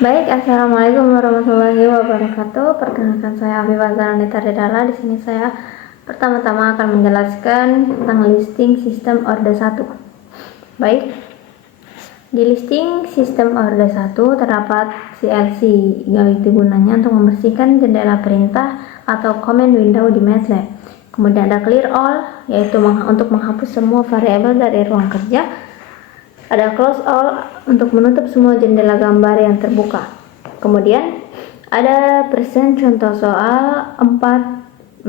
Baik, assalamualaikum warahmatullahi wabarakatuh. Perkenalkan, saya Afifah Zaranita Dedala. Di sini saya pertama-tama akan menjelaskan tentang listing sistem orde 1. Baik, di listing sistem orde 1 terdapat CLC, yaitu gunanya untuk membersihkan jendela perintah atau command window di MATLAB. Kemudian ada clear all, yaitu untuk menghapus semua variabel dari ruang kerja. Ada close all untuk menutup semua jendela gambar yang terbuka. Kemudian ada present contoh soal 4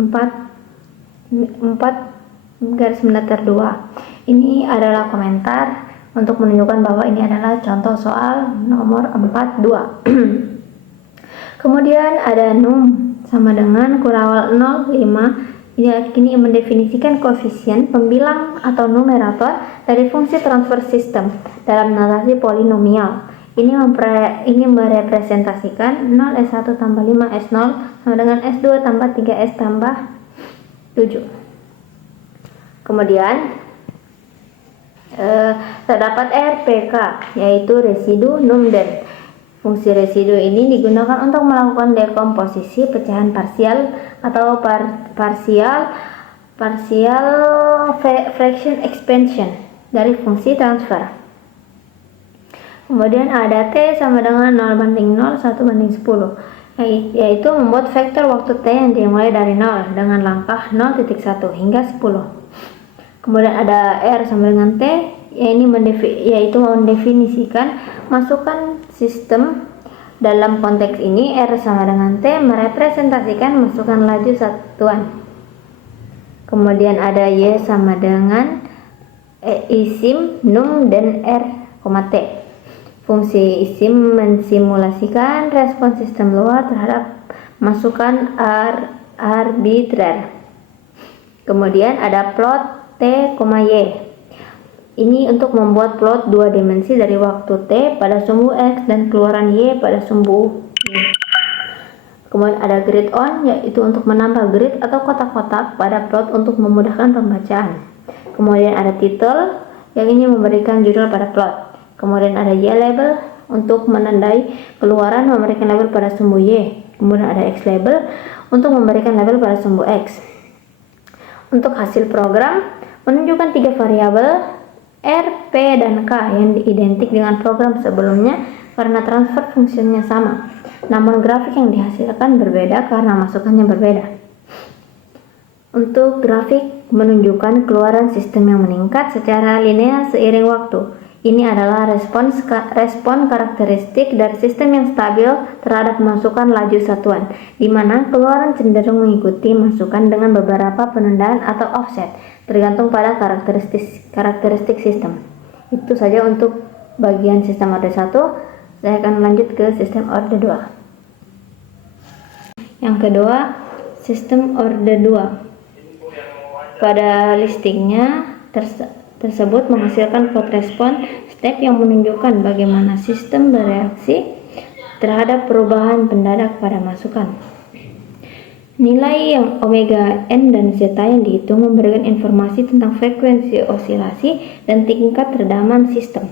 garis mendatar 2. Ini adalah komentar untuk menunjukkan bahwa ini adalah contoh soal nomor 42. Kemudian ada num sama dengan kurawal 05. Ini mendefinisikan koefisien pembilang atau numerator dari fungsi transfer system dalam notasi polinomial. Ini merepresentasikan 0S1 tambah 5S0 sama dengan S2 tambah 3S tambah 7. Kemudian terdapat RPK, yaitu residu num den. Fungsi residu ini digunakan untuk melakukan dekomposisi pecahan parsial atau partial fraction expansion dari fungsi transfer. Kemudian ada T sama dengan 0 banding 0, 1 banding 10, yaitu membuat vektor waktu T yang dimulai dari 0 dengan langkah 0.1 hingga 10. Kemudian ada R sama dengan T, yaitu mendefinisikan masukan sistem. Dalam konteks ini R sama dengan T merepresentasikan masukan laju satuan. Kemudian ada Y sama dengan isim num dan R, T. Fungsi isim mensimulasikan respon sistem luar terhadap masukan arbitrer. Kemudian ada plot T, Y. Ini untuk membuat plot 2 dimensi dari waktu T pada sumbu X dan keluaran Y pada sumbu Y. Kemudian ada grid on, yaitu untuk menambah grid atau kotak-kotak pada plot untuk memudahkan pembacaan. Kemudian ada title, yang ini memberikan judul pada plot. Kemudian ada Y label untuk menandai keluaran memberikan label pada sumbu Y. Kemudian ada X label untuk memberikan label pada sumbu X. Untuk hasil program menunjukkan 3 variabel R, P, dan K yang identik dengan program sebelumnya karena transfer fungsinya sama. Namun grafik yang dihasilkan berbeda karena masukannya berbeda. Untuk grafik menunjukkan keluaran sistem yang meningkat secara linear seiring waktu. Ini adalah respon karakteristik dari sistem yang stabil terhadap masukan laju satuan, di mana keluaran cenderung mengikuti masukan dengan beberapa penundaan atau offset, tergantung pada karakteristik sistem. Itu saja untuk bagian sistem orde 1. Saya akan lanjut ke sistem orde 2. Yang kedua, sistem orde 2. Pada listingnya tersebut menghasilkan plot respon step yang menunjukkan bagaimana sistem bereaksi terhadap perubahan mendadak pada masukan. Nilai yang omega n dan zeta yang dihitung memberikan informasi tentang frekuensi osilasi dan tingkat redaman sistem.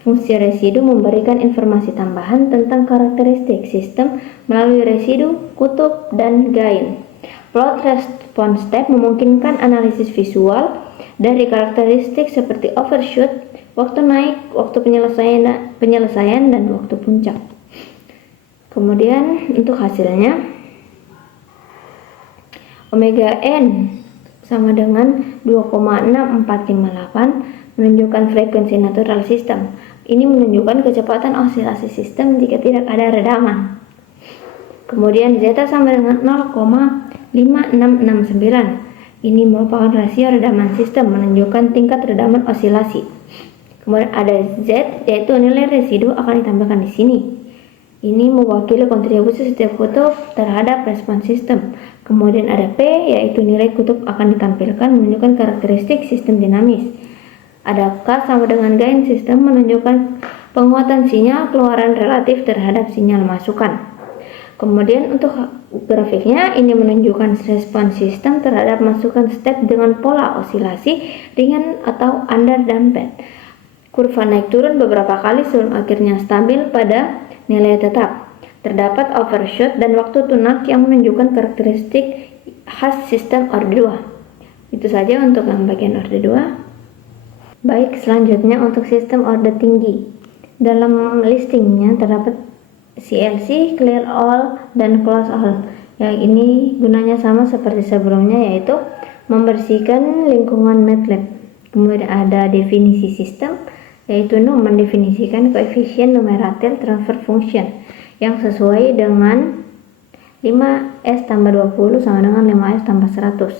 Fungsi residu memberikan informasi tambahan tentang karakteristik sistem melalui residu, kutub, dan gain. Plot response step memungkinkan analisis visual dari karakteristik seperti overshoot, waktu naik, waktu penyelesaian, dan waktu puncak. Kemudian untuk hasilnya, omega n sama dengan 2,6458 menunjukkan frekuensi natural sistem. Ini menunjukkan kecepatan osilasi sistem jika tidak ada redaman. Kemudian zeta sama dengan 0,5669. Ini merupakan rasio redaman sistem menunjukkan tingkat redaman osilasi. Kemudian ada Z, yaitu nilai residu akan ditambahkan di sini. Ini mewakili kontribusi setiap kutub terhadap respon sistem. Kemudian ada P, yaitu nilai kutub akan ditampilkan menunjukkan karakteristik sistem dinamis. Ada K sama dengan gain sistem menunjukkan penguatan sinyal keluaran relatif terhadap sinyal masukan. Kemudian untuk grafiknya ini menunjukkan respon sistem terhadap masukan step dengan pola osilasi ringan atau underdamped. Kurva naik turun beberapa kali sebelum akhirnya stabil pada nilai tetap. Terdapat overshoot dan waktu tunak yang menunjukkan karakteristik khas sistem orde 2. Itu saja untuk yang bagian orde 2. Baik, selanjutnya untuk sistem orde tinggi. Dalam listingnya terdapat CLC, Clear All, dan Close All. Yang ini gunanya sama seperti sebelumnya, yaitu membersihkan lingkungan MATLAB. Kemudian ada definisi sistem, yaitu mendefinisikan koefisien numeratil transfer function yang sesuai dengan 5S tambah 20 sama dengan 5S tambah 100.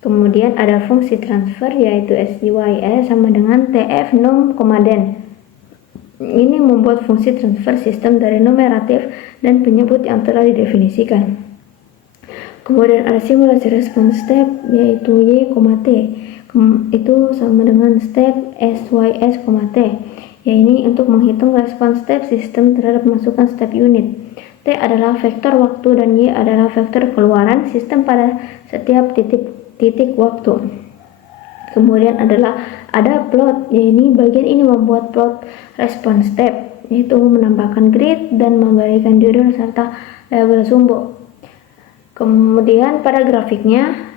Kemudian ada fungsi transfer, yaitu SYS sama dengan TF num, den. Ini membuat fungsi transfer sistem dari numeratif dan penyebut yang telah didefinisikan. Kemudian ada simulasi respons step, yaitu Y, T. Itu sama dengan step SYS, T. Ya, ini untuk menghitung respons step sistem terhadap masukan step unit. T adalah vektor waktu dan Y adalah vektor keluaran sistem pada setiap titik waktu. Kemudian ada plot, yaitu bagian ini membuat plot response step, yaitu menambahkan grid dan memberikan judul serta label sumbu. Kemudian pada grafiknya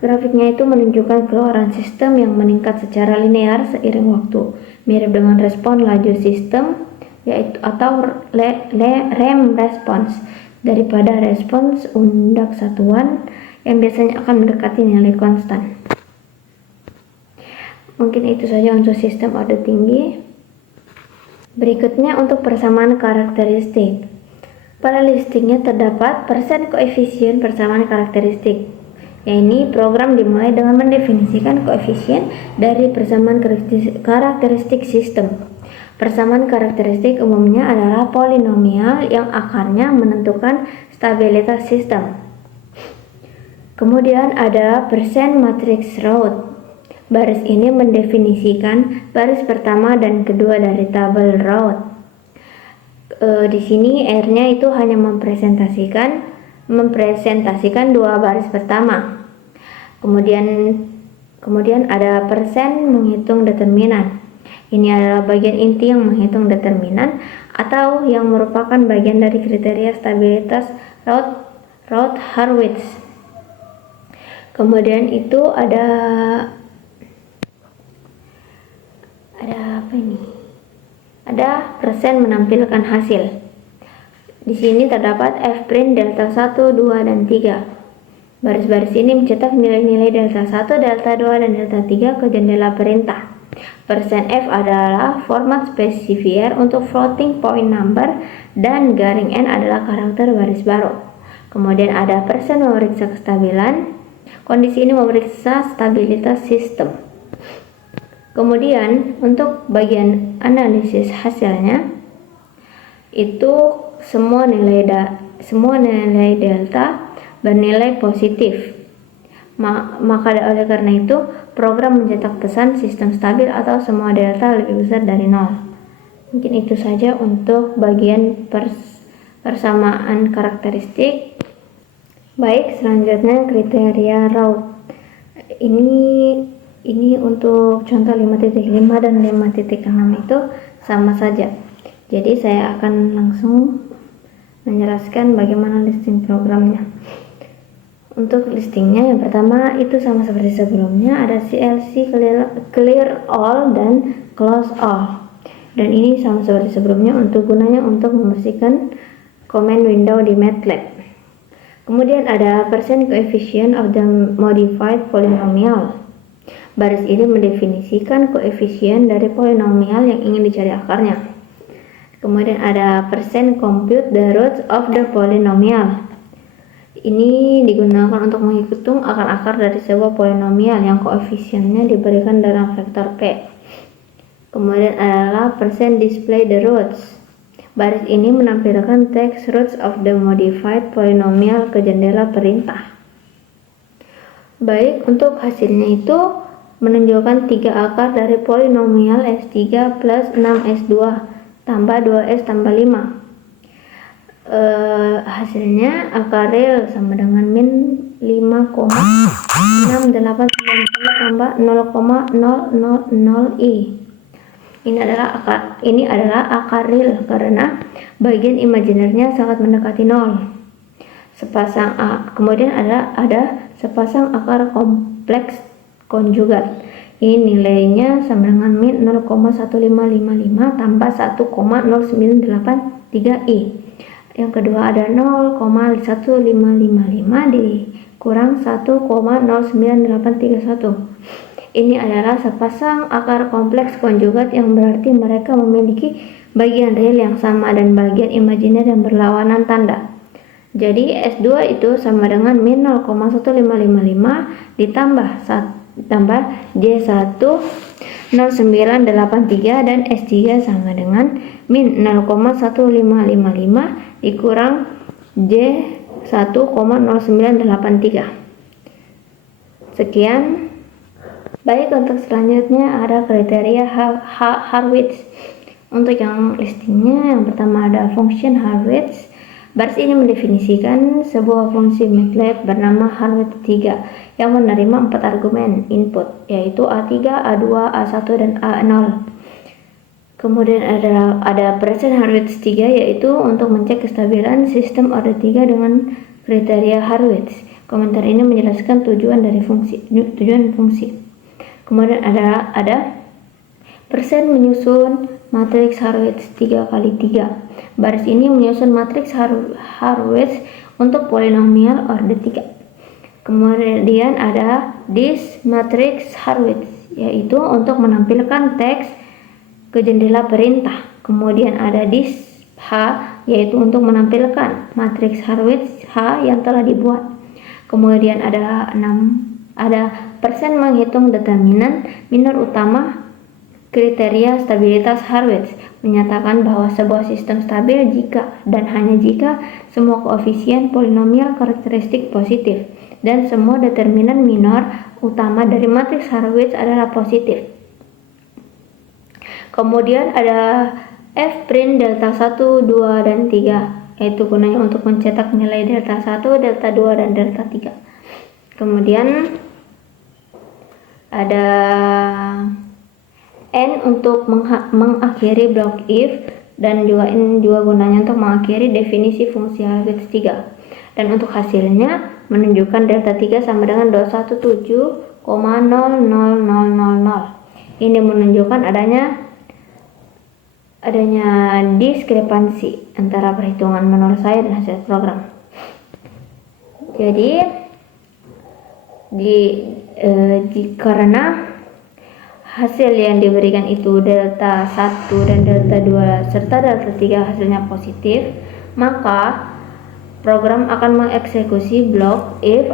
itu menunjukkan keluaran sistem yang meningkat secara linear seiring waktu, mirip dengan respon laju sistem, yaitu atau rem response, daripada respons undak satuan yang biasanya akan mendekati nilai konstan. Mungkin itu saja untuk sistem orde tinggi. Berikutnya untuk persamaan karakteristik. Pada listingnya terdapat persen koefisien persamaan karakteristik. Ini program dimulai dengan mendefinisikan koefisien dari persamaan karakteristik sistem. Persamaan karakteristik umumnya adalah polinomial yang akarnya menentukan stabilitas sistem. Kemudian ada persen matriks Raud. Baris ini mendefinisikan baris pertama dan kedua dari tabel Raud. Di sini R-nya itu hanya mempresentasikan dua baris pertama. Kemudian ada persen menghitung determinan. Ini adalah bagian inti yang menghitung determinan atau yang merupakan bagian dari kriteria stabilitas Raud-Hurwitz. Kemudian itu ada apa ini? Ada persen menampilkan hasil. Di sini terdapat F-print delta 1, 2, dan 3. Baris-baris ini mencetak nilai-nilai delta 1, delta 2, dan delta 3 ke jendela perintah. Persen F adalah format spesifier untuk floating point number dan garing N adalah karakter baris baru. Kemudian ada persen memeriksa kestabilan. Kondisi ini memeriksa stabilitas sistem. Kemudian untuk bagian analisis hasilnya itu semua nilai delta bernilai positif. Maka oleh karena itu program mencetak pesan sistem stabil atau semua delta lebih besar dari 0. Mungkin itu saja untuk bagian persamaan karakteristik. Baik, selanjutnya kriteria Raud. Ini untuk contoh 5.5 dan 5.6 itu sama saja. Jadi saya akan langsung menjelaskan bagaimana listing programnya. Untuk listingnya yang pertama itu sama seperti sebelumnya, ada CLC, Clear All, dan Close All. Dan ini sama seperti sebelumnya gunanya untuk membersihkan command window di MATLAB. Kemudian ada percent coefficient of the modified polynomial. Baris ini mendefinisikan koefisien dari polinomial yang ingin dicari akarnya. Kemudian ada percent compute the roots of the polynomial. Ini digunakan untuk menghitung akar-akar dari sebuah polinomial yang koefisiennya diberikan dalam vektor P. Kemudian adalah percent display the roots. Baris ini menampilkan teks roots of the modified polynomial ke jendela perintah. Baik, untuk hasilnya itu menunjukkan 3 akar dari polinomial S3 plus 6S2 tambah 2S tambah 5. Hasilnya akar real sama dengan min 5,6890 tambah 0,000i. Ini adalah akar real karena bagian imajinernya sangat mendekati 0. Kemudian ada sepasang akar kompleks konjugat. Ini nilainya sama dengan min 0,1555 tambah 1,0983i. Yang kedua ada 0,1555 dikurang 1,09831. Ini adalah sepasang akar kompleks konjugat yang berarti mereka memiliki bagian real yang sama dan bagian imajiner yang berlawanan tanda. Jadi S2 itu sama dengan min 0,1555 ditambah J1 0983 dan S3 sama dengan min 0,1555 dikurang J1,0983. Sekian. Baik, untuk selanjutnya ada kriteria Hurwitz. Untuk yang listingnya, yang pertama ada function Hurwitz. Baris ini mendefinisikan sebuah fungsi MATLAB bernama Hurwitz 3 yang menerima 4 argumen input, yaitu A3, A2, A1, dan A0. Kemudian ada present Hurwitz 3, yaitu untuk mencek kestabilan sistem order 3 dengan kriteria Hurwitz. Komentar ini menjelaskan tujuan fungsi. Kemudian ada persen menyusun matriks Hurwitz 3x3. Baris ini menyusun matriks Hurwitz untuk polinomial order 3. Kemudian ada this matriks Hurwitz, yaitu untuk menampilkan teks ke jendela perintah. Kemudian ada this H, yaitu untuk menampilkan matriks Hurwitz H yang telah dibuat. Kemudian ada persen menghitung determinan minor utama kriteria stabilitas Hurwitz, menyatakan bahwa sebuah sistem stabil jika dan hanya jika semua koefisien polinomial karakteristik positif dan semua determinan minor utama dari matriks Hurwitz adalah positif. Kemudian ada f-print delta 1, 2, dan 3, yaitu gunanya untuk mencetak nilai delta 1, delta 2, dan delta 3. Kemudian ada N untuk mengakhiri blok if, dan juga N juga gunanya untuk mengakhiri definisi fungsi Hurwitz 3. Dan untuk hasilnya menunjukkan delta 3 sama dengan 217,00000. Ini menunjukkan adanya diskrepansi antara perhitungan manual saya dan hasil program. Jadi karena hasil yang diberikan itu delta 1 dan delta 2 serta delta 3 hasilnya positif, maka program akan mengeksekusi blok if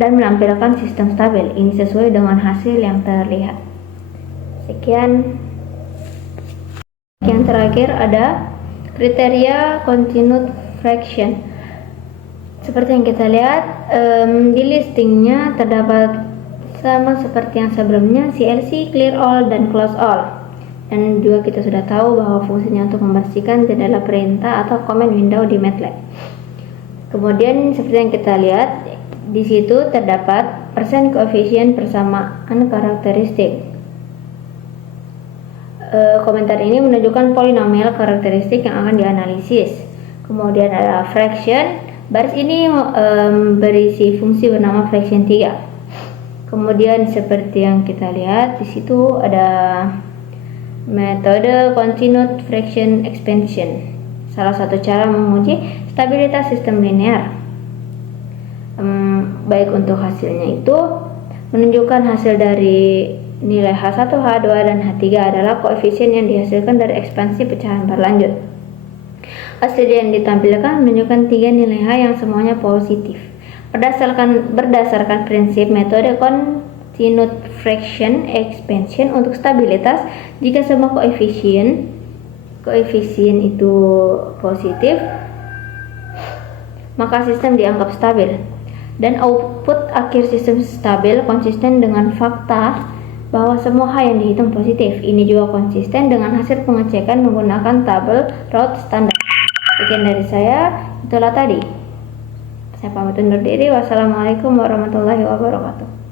dan menampilkan sistem stabil. Ini sesuai dengan hasil yang terlihat. Sekian. Yang terakhir ada kriteria continued fraction. Seperti yang kita lihat di listingnya terdapat sama seperti yang sebelumnya, CLC, clear all, dan close all. Dan juga kita sudah tahu bahwa fungsinya untuk membersihkan jendela perintah atau command window di MATLAB. Kemudian seperti yang kita lihat di situ terdapat persen koefisien persamaan karakteristik. Komentar ini menunjukkan polinomial karakteristik yang akan dianalisis. Kemudian ada fraction. Baris ini berisi fungsi bernama fraction 3. Kemudian seperti yang kita lihat di situ ada metode continued fraction expansion, salah satu cara menguji stabilitas sistem linear. Baik untuk hasilnya itu menunjukkan hasil dari nilai H1, H2, dan H3 adalah koefisien yang dihasilkan dari ekspansi pecahan berlanjut. Hasil yang ditampilkan menunjukkan 3 nilai H yang semuanya positif. Berdasarkan prinsip metode continued fraction expansion untuk stabilitas, jika semua koefisien itu positif, maka sistem dianggap stabil. Dan output akhir sistem stabil konsisten dengan fakta bahwa semua H yang dihitung positif. Ini juga konsisten dengan hasil pengecekan menggunakan tabel Raud standar. Sekian dari saya, itulah tadi. Saya pamit undur diri. Wassalamualaikum warahmatullahi wabarakatuh.